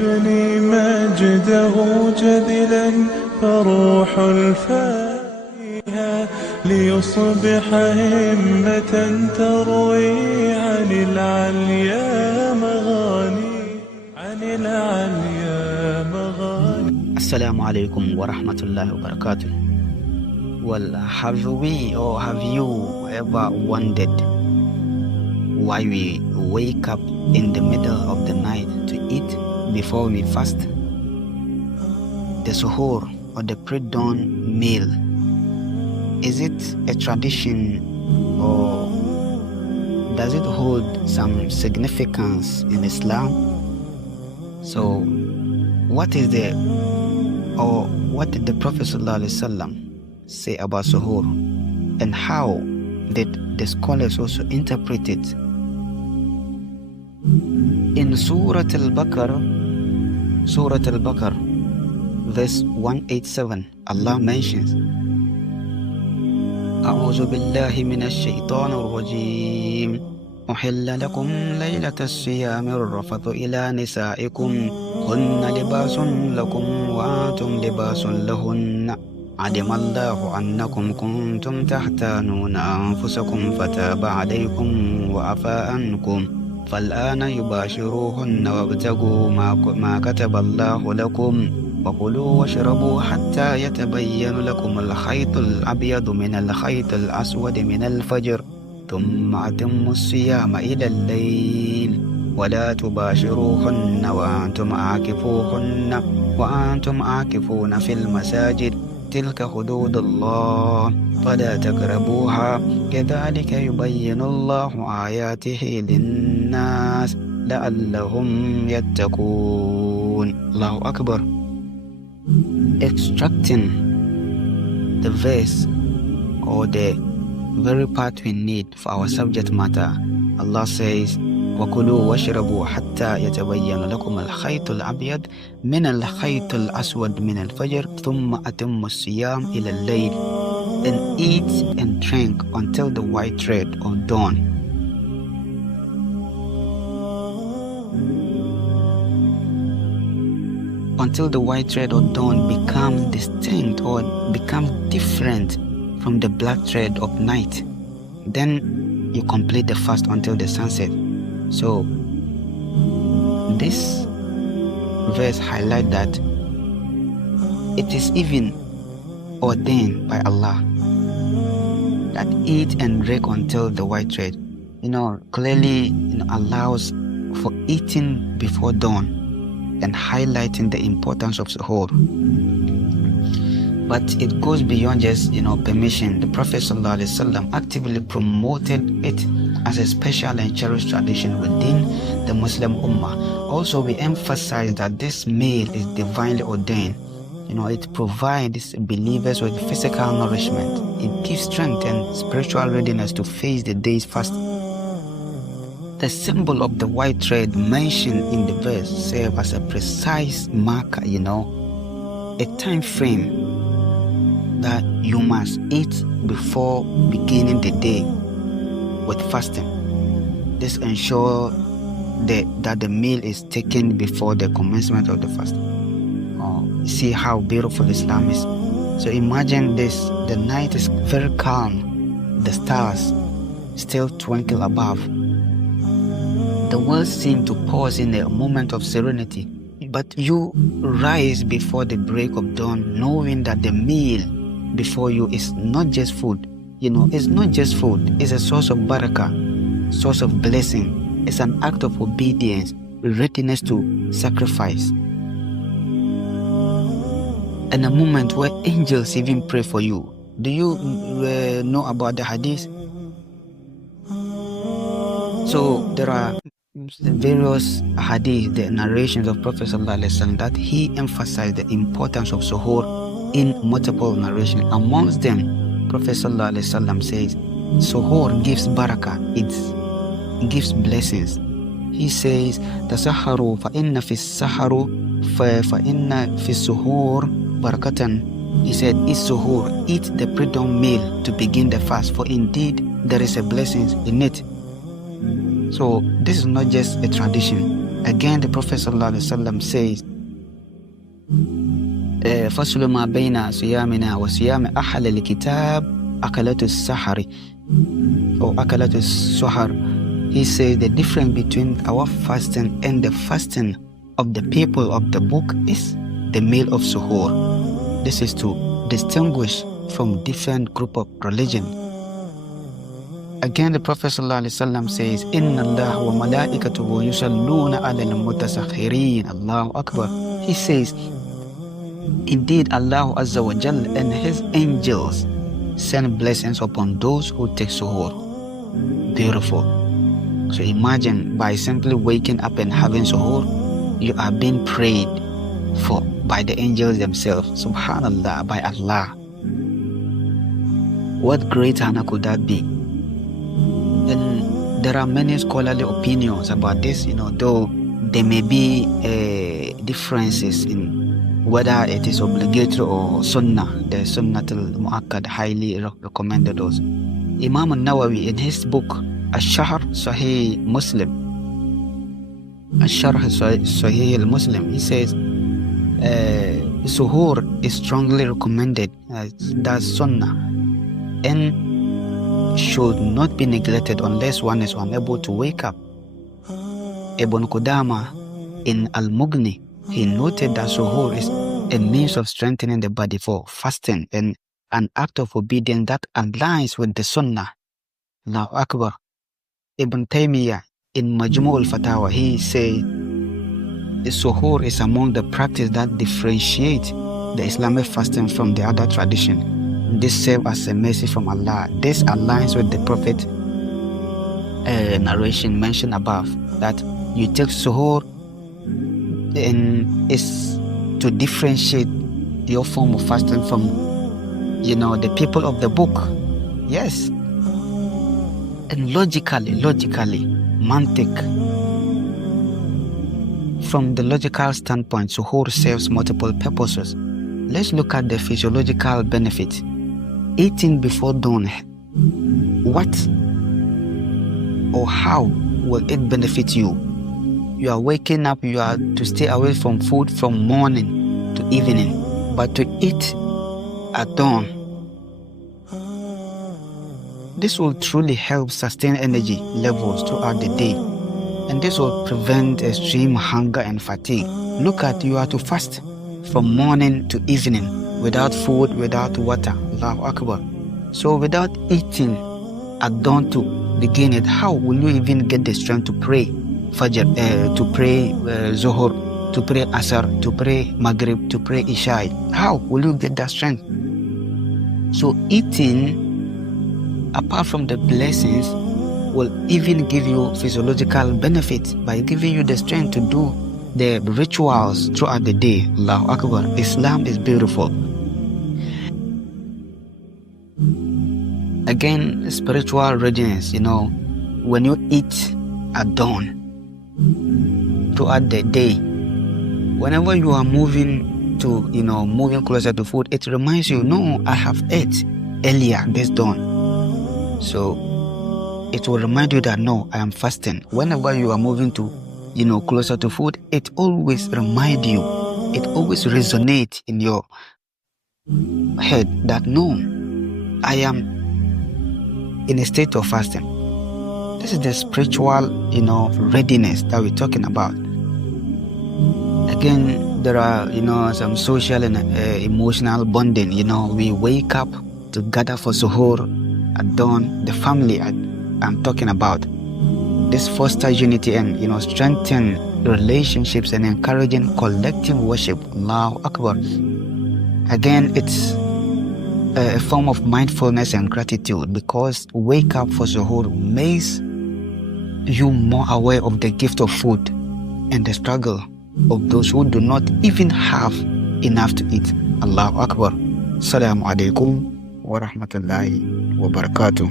يبني مجده جذلا فروح الفاتحة ليصبح همة تروي عن العليا مغاني Assalamu alaikum wa rahmatullahi wa barakatuh. Well, have you ever wondered why we wake up in the middle of the night to eat before we fast? The Suhoor, or the pre-dawn meal, is it a tradition or does it hold some significance in Islam? So what did the Prophet ﷺ say about Suhoor, and how did the scholars also interpret it? In Surah Al-Baqarah, verse 187, Allah mentions, أعوذ بالله من الشيطان الرجيم أحل لكم ليلة الصيام الرفث إلى نسائكم هن لباس لكم وأنتم لباس لهن علم الله أنكم كنتم تختانون أنفسكم فتاب عليكم وعفى عنكم فالآن يباشروهن وابتغوا ما كتب الله لكم وكلوا واشربوا حتى يتبين لكم الخيط الأبيض من الخيط الأسود من الفجر ثم أتموا الصيام إلى الليل ولا تباشروهن وأنتم عاكفون في المساجد تلك حدود الله فلا تقربوها كذلك يبين الله آياته للناس لعلهم يتقون. الله أكبر. Extracting the verse or the very part we need for our subject matter, Allah says, وَكُلُوا وَاشْرَبُوا حَتَّى يَتَبَيَّنَ لَكُمُ الْخَيْطُ الْأَبْيَضُ مِنَ الْخَيْطِ الْأَسْوَدِ مِنَ الْفَجْرِ ثُمَّ أَتِمُّوا الصِّيَامَ إِلَى اللَّيْلِ, and eat and drink until the white thread of dawn. Until the white thread of dawn becomes distinct or becomes different from the black thread of night. Then you complete the fast until the sunset. So this verse highlights that it is even ordained by Allah that eat and drink until the white thread, clearly allows for eating before dawn and highlighting the importance of Suhoor. But it goes beyond just permission. The Prophet ﷺ actively promoted it as a special and cherished tradition within the Muslim Ummah. Also, we emphasize that this meal is divinely ordained. It provides believers with physical nourishment. It gives strength and spiritual readiness to face the day's fast. The symbol of the white thread mentioned in the verse serves as a precise marker, a time frame that you must eat before beginning the day with fasting. This ensures that the meal is taken before the commencement of the fast. See how beautiful Islam is. So imagine this: the night is very calm, the stars still twinkle above. The world seems to pause in a moment of serenity, but you rise before the break of dawn, knowing that the meal before you is not just food. It's not just food. It's a source of barakah, source of blessing. It's an act of obedience, readiness to sacrifice, and a moment where angels even pray for you. Do you know about the hadith? So there are various hadith, the narrations of Prophet ﷺ, that he emphasized the importance of Suhoor in multiple narrations. Amongst them, Prophet ﷺ says, Suhoor gives barakah, it gives blessings. He says, Tasaharu fa'inna fi saharu fa'inna fi suhoor barakatan. He said, eat suhoor, eat the pre-dawn meal to begin the fast, for indeed there is a blessing in it. So this is not just a tradition, Again, the Prophet ﷺ says, فَصْلُ مَا بَيْنَ صِيَامِنَا وَصِيَامِ أَحْلِ الْكِتَابِ أَكَلَةُ السَّحَرِ or أَكَلَةُ السُّحَرِ. He says the difference between our fasting and the fasting of the people of the book is the meal of Suhoor. This is to distinguish from different group of religion. Again, the Prophet ﷺ says, إِنَّ اللَّهَ وَمَلَائِكَتُهُ يُصَلُّونَ عَلَى الْمُتَسَخِّرِينَ Allahu Akbar. He says, indeed, Allah Azza wa Jal and His angels send blessings upon those who take Suhoor. Beautiful. So imagine, by simply waking up and having Suhoor, you are being prayed for by the angels themselves. Subhanallah, by Allah. What great honor could that be? And there are many scholarly opinions about this, though there may be differences in whether it is obligatory or Sunnah. The Sunnatul Mu'akkad highly recommended those. Imam al-Nawawi in his book Sahur Sahih Muslim, Sahih al-Muslim, he says Suhoor is strongly recommended as that's Sunnah and should not be neglected unless one is unable to wake up. Ibn Qudama in Al-Mughni, he noted that Suhoor is a means of strengthening the body for fasting and an act of obedience that aligns with the Sunnah. Allahu Akbar. Ibn Taymiyyah in Majmu' al-Fatawa, he said the Suhoor is among the practice that differentiate the Islamic fasting from the other tradition. This serves as a mercy from Allah. This aligns with the Prophet narration mentioned above, that you take Suhoor and is to differentiate your form of fasting from the people of the book. Yes. And logically, mantik, from the logical standpoint, Suhoor serves multiple purposes. Let's look at the physiological benefit. Eating before dawn, what or how will it benefit you? You are waking up, you are to stay away from food from morning to evening, but to eat at dawn. This will truly help sustain energy levels throughout the day, and this will prevent extreme hunger and fatigue. Look at, you are to fast from morning to evening without food, without water. Allahu Akbar. So without eating at dawn to begin it, how will you even get the strength to pray Fajr, to pray Zuhur, to pray Asr, to pray Maghrib, to pray Isha? How will you get that strength? So eating, apart from the blessings, will even give you physiological benefits by giving you the strength to do the rituals throughout the day. Allahu Akbar. Islam is beautiful. Again, spiritual readiness, when you eat at dawn, throughout the day, whenever you are moving to, moving closer to food, it reminds you, no, I have ate earlier this dawn. So it will remind you that, no, I am fasting. Whenever you are moving to, closer to food, it always reminds you, it always resonates in your head that, no, I am in a state of fasting. This is the spiritual, readiness that we're talking about. Again, there are, some social and emotional bonding. We wake up to gather for Suhoor at dawn. The family I'm talking about. This fosters unity and, strengthen relationships and encouraging collective worship. Allahu Akbar. Again, it's a form of mindfulness and gratitude, because wake up for Suhoor makes you more aware of the gift of food and the struggle of those who do not even have enough to eat. Allahu Akbar. Assalamu alaikum wa rahmatullahi wa barakatuh.